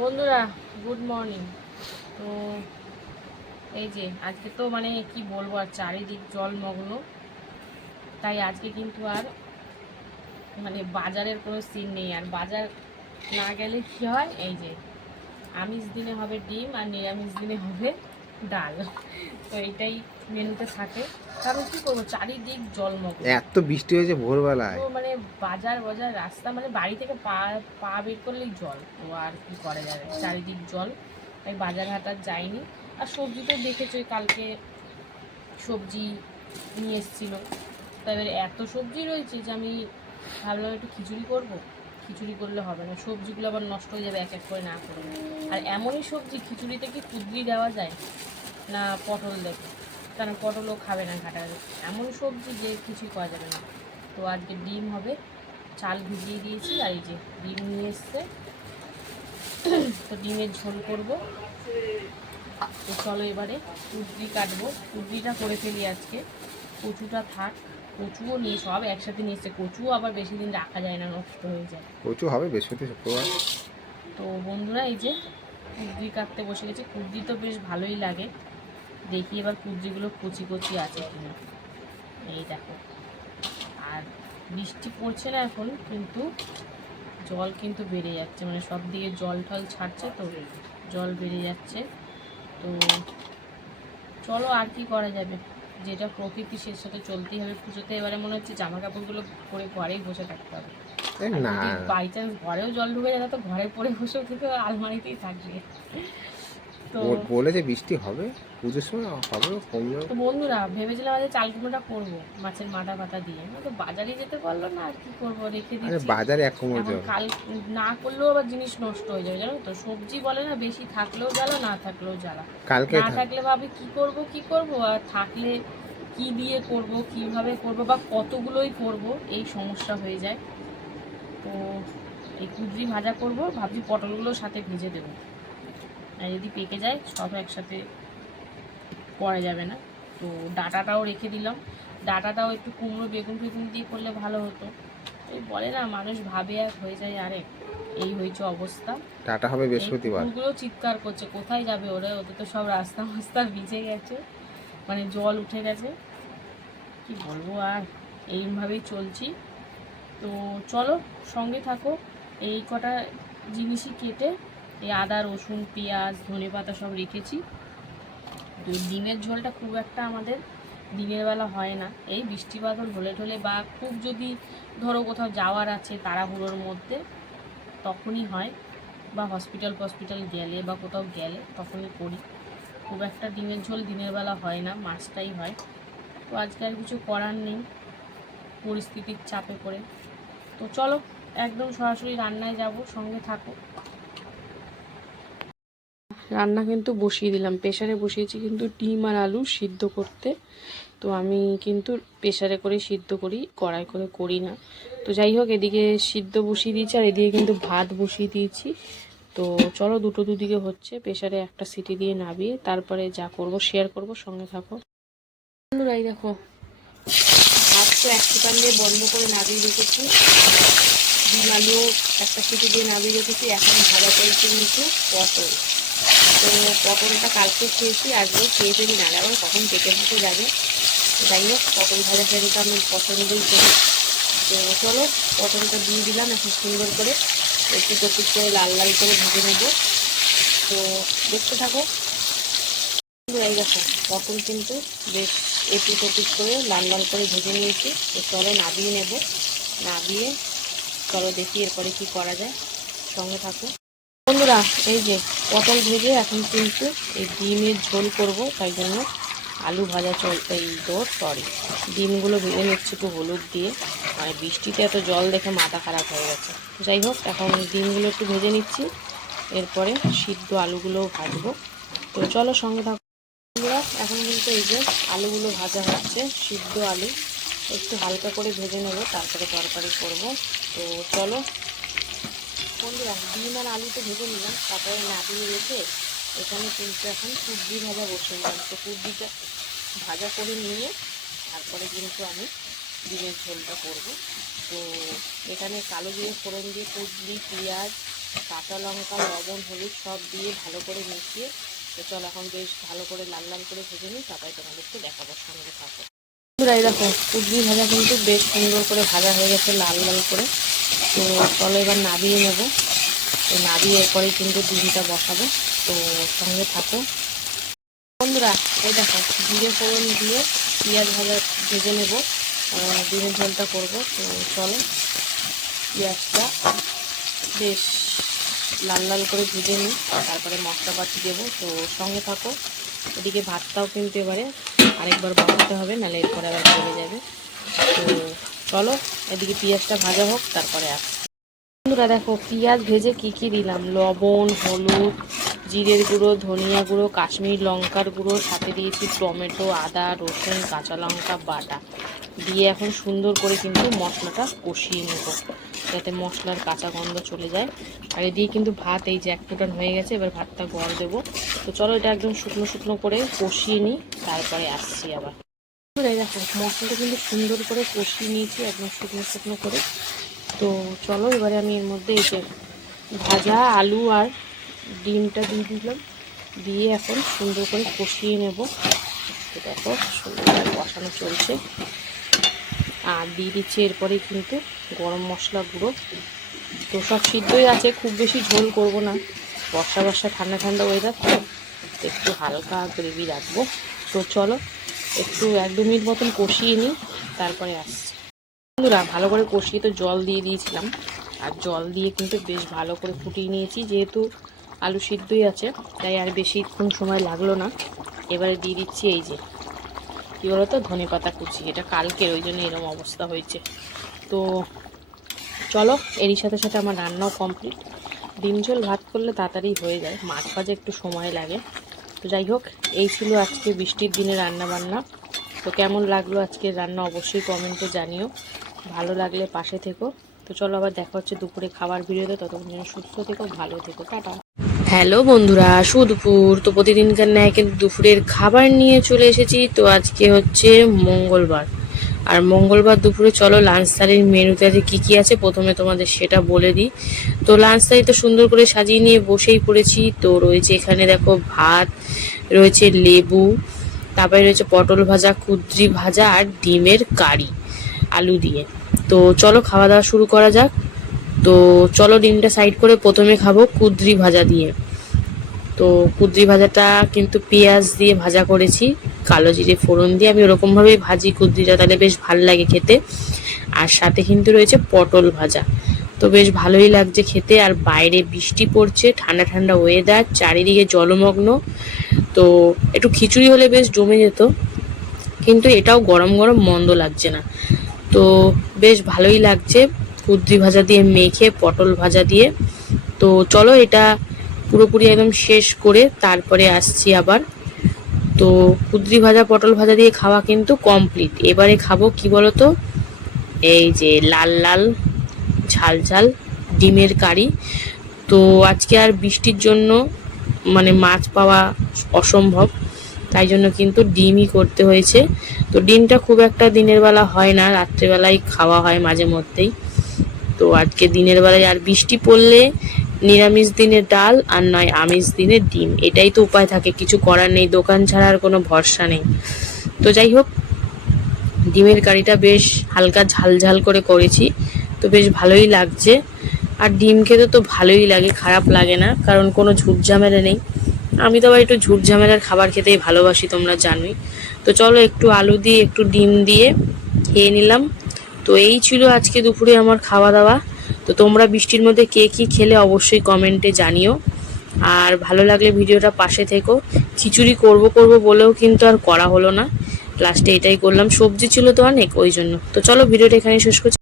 বন্ধুরা good morning তো এই যে, আজকে তো মানে কি বলব, আর চারিদিক জলমগ্ন। তাই আজকে কিন্তু আর মানে বাজারের কোনো সিন নেই। আর বাজার না গেলে কি হয়? এই যে, আমিষ দিনে হবে ডিম আর নিরামিষ দিনে হবে ডাল। তো এটাই মেনুতে থাকে। কারণ কি করব চারিদিক জলমগ্ন। এত বৃষ্টি হয়েছে ভোরবেলায়। তো মানে বাজার বাজার রাস্তা মানে বাড়ি থেকে পা পা বের করলেই জল। তো আর কি করা যাবে? চারিদিক জল। তাই বাজার হাট আর যাইনি। আর সবজি তো দেখেছোই কালকে সবজি নিয়ে এসেছিল। এবারে এত সবজি রয়েছে যে আমি ভাবলাম একটু খিচুড়ি করব। খিচুড়ি করলে হবে না। সবজিগুলো আবার নষ্ট হয়ে যাবে এক এক করে না করে। আর এমনই সবজি খিচুড়িতে কি কুদরি দেওয়া যায়? না পটল দেবে কারণ পটলও খাবে না ঘাটাঘাটি। এমন সবজি যে কিছুই করা যাবে না। তো আজকে ডিম হবে চাল ভিজিয়ে দিয়েছি আর এই যে ডিম নিয়ে এসছে। তো ডিমের ঝোল করব। তো চলো এবারে কুদরি কাটবো। কুদরিটা করে ফেলি আজকে। কচুটা থাক। কচুও নিয়ে সব একসাথে নিয়ে এসছে। কচুও আবার বেশি দিন রাখা যায় না নষ্ট হয়ে যায়। কচু হবে বৃহস্পতি শুক্রবার তো বন্ধুরা এই যে কুদ্রি কাটতে বসে গেছি। কুদ্রি তো বেশ ভালোই লাগে। দেখি এবার কুদ্রিগুলো কচি কচি আছে কিনা। এই দেখো। আর বৃষ্টি পড়ছে না এখন কিন্তু জল কিন্তু বেড়ে যাচ্ছে। মানে সব দিকে জল টল ছাড়ছে তো জল বেড়ে যাচ্ছে। তো চলো আর কি করা যাবে? যেটা প্রকৃতি সে সাথে চলতেই হবে। পুজোতে এবারে মনে হচ্ছে জামা কাপড়গুলো পরে ঘরেই বসে থাকতে হবে। বাই চান্স ঘরেও জল ঢুকে যায় তো ঘরে পরে বসেও থেকে আলমারিতেই থাকবে। বলেছে বৃষ্টি হবে পুজোর সময় হবে কমবে তো বন্ধুরা ভেবেছিলাম আজ চাল কুমড়োটা করব মাছের মাথা ফাটা দিয়ে। তো বাজারে যেতে পারল না আর কি করব রেখে দিচ্ছি। বাজারে এক এখন কাল না করলেও আবার জিনিস নষ্ট হয়ে যাবে জানো তো? সবজি বলে না বেশি থাকলেও জ্বালা না থাকলেও জ্বালা। কালকে না থাকলে ভাবি কি করব কি করব আর থাকলে কি দিয়ে করব কীভাবে করব বা কতগুলোই করব এই সমস্যা হয়ে যায়। তো এই কুদরি ভাজা করব ভাবছি পটলগুলোর সাথে ভেজে দেবো। আর যদি পেকে যায় সব একসাথে করা যাবে না। তো ডাটাটাও রেখে দিলাম। ডাটাটাও একটু কুমড়ো বেগুন ফেগুন দিয়ে করলে ভালো হতো। এই বলে না মানুষ ভাবে আর হয়ে যায় আরেক। এই হয়েছে অবস্থা। টাটা হবে বৃহস্পতিবার। কুকুরগুলো চিৎকার করছে কোথায় যাবে ওরা? ওদের তো সব রাস্তা মাস্তা ভিজে গেছে। মানে জল উঠে গেছে। কি বলব আর? এইভাবেই চলছি। তো চলো সঙ্গে থাকো। এই কটা জিনিসই কেটে এই আদা, রসুন, পেঁয়াজ ধনে পাতা সব রেখেছি। তো ডিমের ঝোলটা খুব একটা আমাদের দিনের বেলা হয় না। এই বৃষ্টি বাদল হলে ঠলে বা খুব যদি ধরো কোথাও যাওয়ার আছে তাড়াহুড়োর মধ্যে, তখনই হয় বা হসপিটাল ফসপিটাল গেলে বা কোথাও গেলে তখনই করি। খুব একটা ডিমের ঝোল দিনের বেলা হয় না, মাছটাই হয়। তো আজকে আর কিছু করার নেই, পরিস্থিতির চাপে পড়ে। তো চলো, একদম সরাসরি রান্নায় যাব, সঙ্গে থাকো। রান্না কিন্তু বসিয়ে দিলাম। প্রেশারে বসিয়েছি কিন্তু ডিম আর আলু সিদ্ধ করতে। তো আমি কিন্তু প্রেশারে করে সিদ্ধ করি, কড়াই করে করি না। তো যাই হোক, এদিকে সিদ্ধ বসিয়ে দিয়েছি আর এদিকে কিন্তু ভাত বসিয়ে দিয়েছি। তো চলো দুটো দুদিকে হচ্ছে প্রেশারে একটা সিটি দিয়ে নাবিয়ে তারপরে যা করব শেয়ার করব, সঙ্গে থাকো। বন্ধুরাই দেখো, ভাত তো এক দিয়ে বন্ধ করে নাবিয়ে রেখেছি। ডিম আলু একটা সিটি দিয়ে নাবিয়ে রেখেছি, এখন ভাজা করেছি কিন্তু পটল। তো পটলটা কালকে খেয়েছি, আজকেও খেয়ে ফেলি না আবার কখন পেটে ফুটে যাবে। যাই হোক, পটল ভাজা তো আমি পছন্দই করি। তো চলো, পটলটা দিয়ে দিলাম এখন সুন্দর করে। একটু টুকু করে, লাল লাল করে ভেজে নেব। তো দেখতে থাকো। এই দেখো পটল কিন্তু বেশ একটু টুকু করে, লাল লাল করে ভেজে নিয়েছি। তো চলো নাবিয়ে নেব। নাবিয়ে চলো দেখি এরপরে কি করা যায়। সঙ্গে থাকো। বন্ধুরা, এই যে পটল ভেজে এখন কিন্তু এই ডিমের ঝোল করব, তাই জন্য আলু ভাজা চল এই তোর সরি ডিমগুলো ভেজে নিচ্ছে একটু হলুদ দিয়ে। মানে বৃষ্টিতে এত জল দেখে মাথা খারাপ হয়ে গেছে। যাই হোক, এখন ডিমগুলো একটু ভেজে নিচ্ছি। এরপরে সিদ্ধ আলুগুলোও ভাজবো। তো চলো সঙ্গে থাকো। এখন কিন্তু এই যে আলুগুলো ভাজা হচ্ছে, সিদ্ধ আলু, একটু হালকা করে ভেজে নেব, তারপরে তরকারি করব। তো চলো বন্ধুরা, ডিম আর আলু তো ভেজে নিলাম। তারপরে নাড়িয়ে রেখে এখানে কিন্তু এখন কুদ্রি ভাজা বসে নিলাম। তো কুদ্রিটা ভাজা করে নিয়ে তারপরে কিন্তু আমি ডিমের ঝোলটা করব। তো এখানে কালো জিরে ফোড়ন দিয়ে কুদ্রি পেঁয়াজ, কাঁচা লঙ্কা, লবণ, হলুদ সব দিয়ে ভালো করে মিশিয়ে, তো চল এখন বেশ ভালো করে লাল লাল করে ভেজে নিই, তারপরে তোমাদেরকে দেখাবো সঙ্গে থাকো। বন্ধুরা, এই ভাজা কিন্তু বেশ সুন্দর করে ভাজা হয়ে গেছে লাল লাল করে। তো চলো এবার নাবিয়ে নেব। তো নাবিয়ে এরপরেই কিন্তু ডিমটা বসাবো। তো সঙ্গে থাকো। বন্ধুরা, এই দেখো, জিরে ফোড়ন দিয়ে পেঁয়াজ ভাজা ভেজে নেব। ডিমের ঝোলটা করব। তো চলো, পেঁয়াজটা বেশ লাল লাল করে ভেজে নিই। তারপরে মশলাপাতি দেবো। তো সঙ্গে থাকো, এদিকে ভাতটাও কিন্তু এবারে আরেকবার বসাতে হবে, নাহলে এরপরে আবার চলে যাবে। তো চলো, এদিকে পেঁয়াজটা ভাজা হোক, তারপরে আসছি। বন্ধুরা দেখো, পেঁয়াজ ভেজে কি কি দিলাম? লবণ, হলুদ, জিরের গুঁড়ো, ধনিয়া গুঁড়ো, কাশ্মীর লঙ্কার গুঁড়ো, সাথে দিয়েছি টমেটো, আদা, রসুন, কাঁচা লঙ্কা, বাটা। দিয়ে এখন সুন্দর করে কিন্তু মশলাটা কষিয়ে নেব, যাতে মশলার কাঁচা গন্ধ চলে যায়। আর এদিকে কিন্তু ভাত, এই যে এক ফুটান হয়ে গেছে, এবার ভাতটা গড় দেবো। তো চলো এটা একদম শুকনো শুকনো করে কষিয়ে নিই, তারপরে আসছি আবার। দেখো, মশলাটা কিন্তু সুন্দর করে কষিয়ে নিয়েছি একদম শুকনো শুকনো করে। তো চলো, এবারে আমি এর মধ্যে এই যে ভাজা আলু আর ডিমটা দিয়ে দিলাম। দিয়ে এখন সুন্দর করে কষিয়ে নেব। তো দেখো, সুন্দর করে কষানো চলছে। আর দিয়ে দিচ্ছি এরপরে কিন্তু গরম মশলা গুঁড়ো। তো সব সিদ্ধই আছে, খুব বেশি ঝোল করব না। বর্ষা বর্ষা ঠান্ডা ঠান্ডা ওয়েদার তো, একটু হালকা গ্রেভি রাখব। তো চলো একটু এক দু মিনিট মতন কষিয়ে নিই, তারপরে আসছি। বন্ধুরা, ভালো করে কষিয়ে তো জল দিয়ে দিয়েছিলাম। আর জল দিয়ে কিন্তু বেশ ভালো করে ফুটিয়ে নিয়েছি, যেহেতু আলু সিদ্ধই আছে, তাই আর বেশিক্ষণ সময় লাগল না। এবারে দিয়ে দিচ্ছি এই যে, কী বলো তো ধনে পাতা কুচি, এটা কালকের, ওই জন্য এরকম অবস্থা হয়েছে। তো চলো, এরই সাথে সাথে আমার রান্নাও কমপ্লিট। ডিম ঝোল ভাত করলে তাড়াতাড়ি হয়ে যায়, মাছ ভাজা একটু সময় লাগে। তো যাই হোক, এই ছিল আজকে বৃষ্টির দিনে রান্না বান্না তো কেমন লাগল আজকে রান্না অবশ্যই কমেন্টে জানিও। ভালো লাগলে পাশে থেকো। তো চলো আবার দেখা হচ্ছে দুপুরে খাবার ভিডিওতে। ততক্ষণ যেন সুস্থ থেকো, ভালো থেকো। টাটা। হ্যালো বন্ধুরা, সুদপুর। তো প্রতিদিনকার ন্যায় কিন্তু দুপুরের খাবার নিয়ে চলে এসেছি। তো আজকে হচ্ছে মঙ্গলবার। আর মঙ্গলবার দুপুরে চলো লাঞ্চ থালির মেনুতে আজকে কী কী আছে? প্রথমে তোমাদের সেটা বলে দিই। তো লাঞ্চ তো সুন্দর করে সাজিয়ে নিয়ে বসেই পড়েছি। তো রয়েছে এখানে দেখো ভাত, রয়েছে লেবু, তারপরে রয়েছে পটল ভাজা, কুদ্রি ভাজা আর ডিমের কারি, আলু দিয়ে। তো চলো খাওয়া দাওয়া শুরু করা যাক। তো চলো ডিমটা সাইড করে প্রথমে খাব কুদ্রি ভাজা দিয়ে। তো কুদ্রি ভাজাটা কিন্তু পেঁয়াজ দিয়ে ভাজা করেছি। কালো জিরে ফোড়ন দিয়ে আমি ওরকমভাবেই ভাজি কুদ্রিটা তাহলে বেশ ভালো লাগে খেতে। আর সাথে কিন্তু রয়েছে পটল ভাজা। তো বেশ ভালোই লাগছে খেতে। আর বাইরে বৃষ্টি পড়ছে, ঠান্ডা ঠান্ডা ওয়েদার চারিদিকে জলমগ্ন। তো একটু খিচুড়ি হলে বেশ জমে যেত, কিন্তু এটাও গরম গরম মন্দ লাগছে না। তো বেশ ভালোই লাগছে কুদ্রি ভাজা দিয়ে মেখে, পটল ভাজা দিয়ে। তো চলো এটা পুরোপুরি একদম শেষ করে তারপরে আসছি আবার। তো কুদ্রি ভাজা, পটল ভাজা দিয়ে খাওয়া কিন্তু কমপ্লিট এবারে খাব কি বলো তো এই যে লাল লাল, ঝাল ঝাল ডিমের কারি। তো আজকে আর বৃষ্টির জন্য মানে মাছ পাওয়া অসম্ভব, তাই জন্য কিন্তু ডিমই করতে হয়েছে। তো ডিমটা খুব একটা দিনের বেলা হয় না রাত্রেবেলায় খাওয়া হয় মাঝে মধ্যেই। তো আজকে দিনের বেলায় আর বৃষ্টি পড়লে নিরামিষ দিনে ডাল আর নয় আমিষ দিনে ডিম। এটাই তো উপায় থাকে, কিছু করার নেই, দোকান ছাড়া আর কোনো ভরসা নেই। তো যাই হোক, ডিমের কারিটা বেশ হালকা ঝাল ঝাল করে করেছি, তো বেশ ভালোই লাগছে। আর ডিম খেতে তো ভালোই লাগে, খারাপ লাগে না, কারণ কোনো ঝুট ঝামেলা নেই। আমি তো আবার একটু ঝুট ঝামেলার খাবার খেতেই ভালোবাসি, তোমরা জানোই। তো চলো একটু আলু দিয়ে, একটু ডিম দিয়ে খেয়ে নিলাম। তো এই ছিল আজকে দুপুরে আমার খাওয়া দাওয়া। তো তোমরা বৃষ্টির মধ্যে কে কি খেলে অবশ্যই কমেন্টে জানিও। আর ভালো লাগলে ভিডিওটা পাশে থেকো। খিচুড়ি করব করব বলেও কিন্তু আর করা হলো না। লাস্টে এটাই করলাম। সবজি ছিল তো অনেক, ওই জন্য। তো চলো ভিডিওটা এখানে শেষ করছি।